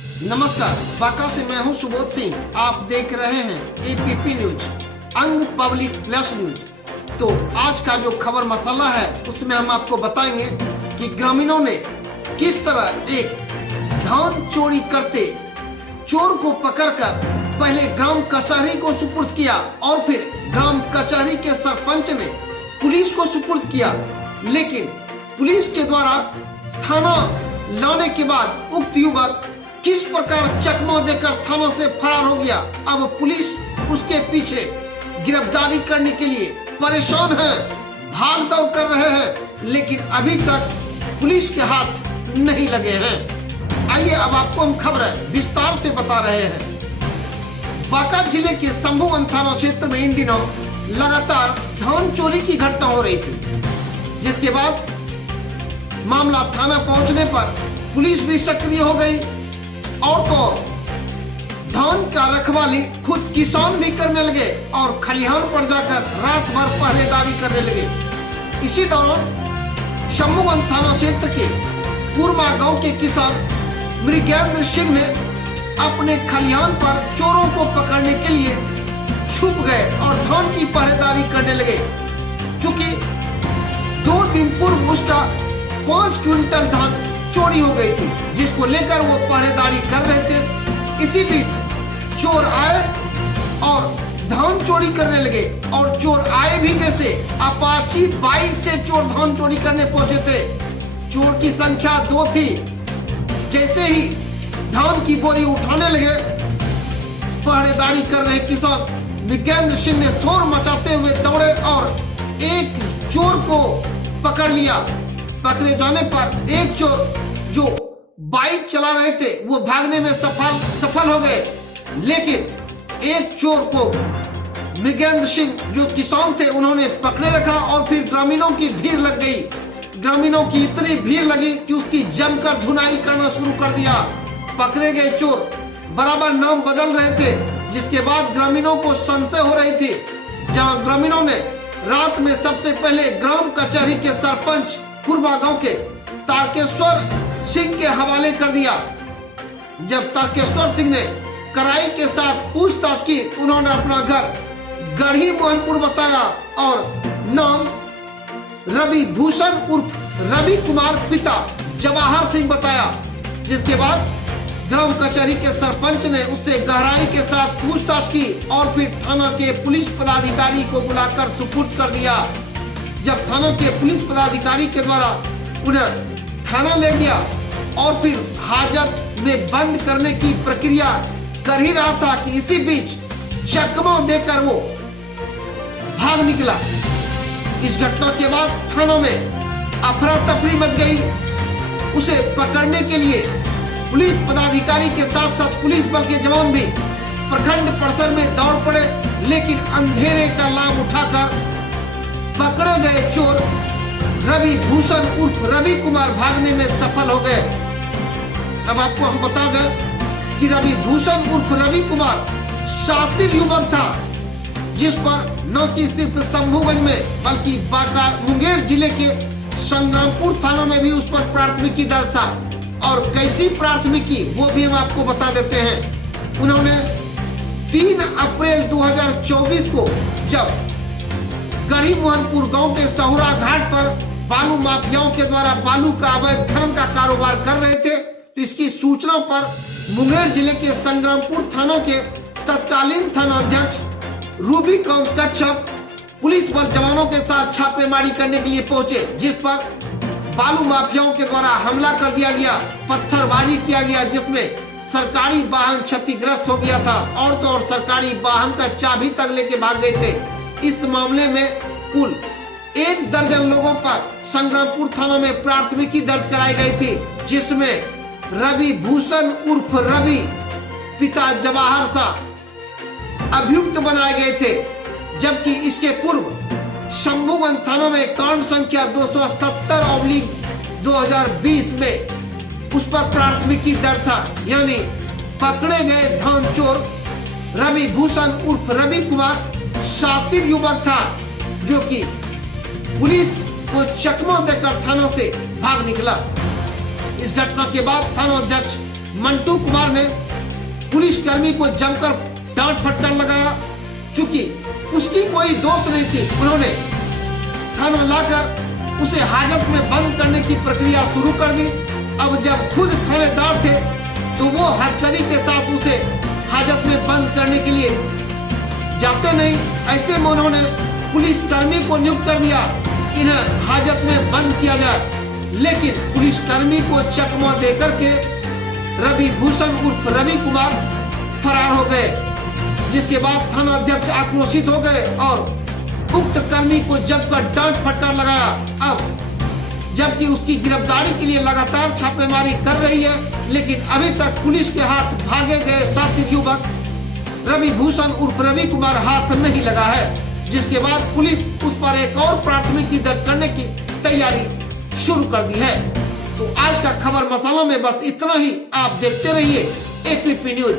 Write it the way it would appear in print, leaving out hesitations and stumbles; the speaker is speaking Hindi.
नमस्कार, बांका से मैं हूं सुबोध सिंह। आप देख रहे हैं एपीपी न्यूज, अंग पब्लिक प्लस न्यूज। तो आज का जो खबर मसाला है उसमें हम आपको बताएंगे कि ग्रामीणों ने किस तरह एक धान चोरी करते चोर को पकड़कर पहले ग्राम कचहरी को सुपुर्द किया और फिर ग्राम कचहरी के सरपंच ने पुलिस को सुपुर्द किया। लेकिन पुलिस के द्वारा थाना लाने के बाद उक्त युवक किस प्रकार चकमा देकर थाना से फरार हो गया। अब पुलिस उसके पीछे गिरफ्तारी करने के लिए परेशान है, भाग दौड़ कर रहे हैं, लेकिन अभी तक पुलिस के हाथ नहीं लगे हैं। आइए अब आपको हम खबरें विस्तार से बता रहे हैं। बांका जिले के शंभुवन थाना क्षेत्र में इन दिनों लगातार धान चोरी की घटना हो रही थी, जिसके बाद मामला थाना पहुंचने पर पुलिस भी सक्रिय हो गई और तो धान का रखवाली खुद किसान भी करने लगे और खलिहान पर जाकर रात भर पहरेदारी करने लगे। इसी दौरान शंभुवन थाना क्षेत्र के कुरमा गांव के किसान मृगेंद्र सिंह ने अपने खलिहान पर चोरों को पकड़ने के लिए छुप गए और धान की पहरेदारी करने लगे। चूंकि 2 दिन पूर्व उसका 5 क्विंटल धान चोरी हो गई थी, जिसको लेकर वो पहरेदारी कर रहे थे। इसी बीच चोर आए और धान चोरी करने लगे। और चोर आए भी कैसे, अपाची बाइक से चोर धान चोरी करने पहुंचे थे। चोर की संख्या 2 थी। जैसे ही धान की बोरी उठाने लगे, पहरेदारी कर रहे किसान मृगेंद्र सिंह ने शोर मचाते हुए दौड़े और एक चोर को पकड़ लिया। पकड़े जाने पर एक चोर जो बाइक चला रहे थे वो भागने में सफल हो गए, लेकिन एक चोर को मृगेंद्र सिंह जो किसान थे उन्होंने पकड़े रखा और फिर ग्रामीणों की भीड़ लग गई। ग्रामीणों की इतनी भीड़ लगी कि उसकी जमकर धुनाई करना शुरू कर दिया। पकड़े गए चोर बराबर नाम बदल रहे थे, जिसके बाद ग्रामीणों को संशय हो रही थी। जहां ग्रामीणों ने रात में सबसे पहले ग्राम कचहरी के सरपंच कुरमा गांव के तारकेश्वर सिंह के हवाले कर दिया। जब तारकेश्वर सिंह ने कराई के साथ पूछताछ की, उन्होंने अपना घर गढ़ी मोहनपुर बताया और नाम रवि भूषण उर्फ रवि कुमार पिता जवाहर सिंह बताया। जिसके बाद ग्राम कचहरी के सरपंच ने उससे गहराई के साथ पूछताछ की और फिर थाना के पुलिस पदाधिकारी को बुलाकर सुपुर्द कर दिया। जब थाना के पुलिस पदाधिकारी के द्वारा उन्हें थाना ले गया और फिर हाजत में बंद करने की प्रक्रिया कर ही रहा था कि इसी बीच चकमा देकर वो भाग निकला। इस घटना के बाद थाना में अफरा तफरी मच गई। उसे पकड़ने के लिए पुलिस पदाधिकारी के साथ साथ पुलिस बल के जवान भी प्रखंड परिसर में दौड़ पड़े, लेकिन अंधेरे का लाभ उठाकर पकड़े गए चोर रवि भूषण उर्फ रवि कुमार भागने में सफल हो गए। अब आपको हम बता दें कि रवि भूषण उर्फ रवि कुमार शातिर युवक था, जिस पर न कि सिर्फ शंभुगंज में बल्कि बांका मुंगेर जिले के संग्रामपुर थाना में भी उस पर प्राथमिकी दर्ज था। और कैसी प्राथमिकी वो भी हम आपको बता देते हैं। उन्होंने 3 अप्रैल 2024 को जब गढ़ी मोहनपुर गांव के सहुरा घाट पर बालू माफियाओं के द्वारा बालू का अवैध खनन का कारोबार कर रहे थे, तो इसकी सूचना पर मुंगेर जिले के संग्रामपुर थाना के तत्कालीन थाना अध्यक्ष रूबीकांत कच्छप पुलिस बल जवानों के साथ छापेमारी करने के लिए पहुंचे, जिस पर बालू माफियाओं के द्वारा हमला कर दिया गया, पत्थरबाजी किया गया, जिसमें सरकारी वाहन क्षतिग्रस्त हो गया था और तो और सरकारी वाहन का चाबी तक लेके भाग गए थे। इस मामले में कुल 1 दर्जन लोगों पर संग्रामपुर थाना में प्राथमिकी दर्ज कराई गई थी, जिसमें रवि भूषण उर्फ रवि पिता जवाहर शाह अभियुक्त बनाए गए थे। जबकि इसके पूर्व शंभुगंज थाना में कांड संख्या 270/2020 में उस पर प्राथमिकी दर्ज था। यानी पकड़े गए धान चोर रवि भूषण उर्फ रवि कुमार शातिर युवक था, जो कि पुलिस को चकमा देकर थाना से भाग निकला। इस घटना के बाद थाना अध्यक्ष मंटू कुमार ने पुलिसकर्मी को जमकर डांट फटकार लगाया। चूंकि उसकी कोई दोष नहीं थी, उन्होंने थाना लाकर उसे हाजत में बंद करने की प्रक्रिया शुरू कर दी। अब जब खुद थानेदार थे तो वो हथकड़ी के साथ उसे हाजत में बंद करने के लिए जाते नहीं। ऐसे में उन्होंने पुलिसकर्मी को नियुक्त कर दिया, इन्हें हाजत में बंद किया जाए। लेकिन पुलिसकर्मी को चकमा देकर के रवि भूषण उर्फ रवि कुमार फरार हो गए, जिसके बाद थाना अध्यक्ष आक्रोशित हो गए और उक्त कर्मी को जमकर डांट फटकार लगाया। अब जबकि उसकी गिरफ्तारी के लिए लगातार छापेमारी कर रही है, लेकिन अभी तक पुलिस के हाथ भागे गए साथी युवक रवि भूषण उर्फ रवि कुमार हाथ नहीं लगा है, जिसके बाद पुलिस उस पर एक और प्राथमिकी दर्ज करने की तैयारी शुरू कर दी है। तो आज का खबर मसाला में बस इतना ही। आप देखते रहिए एपीपी न्यूज।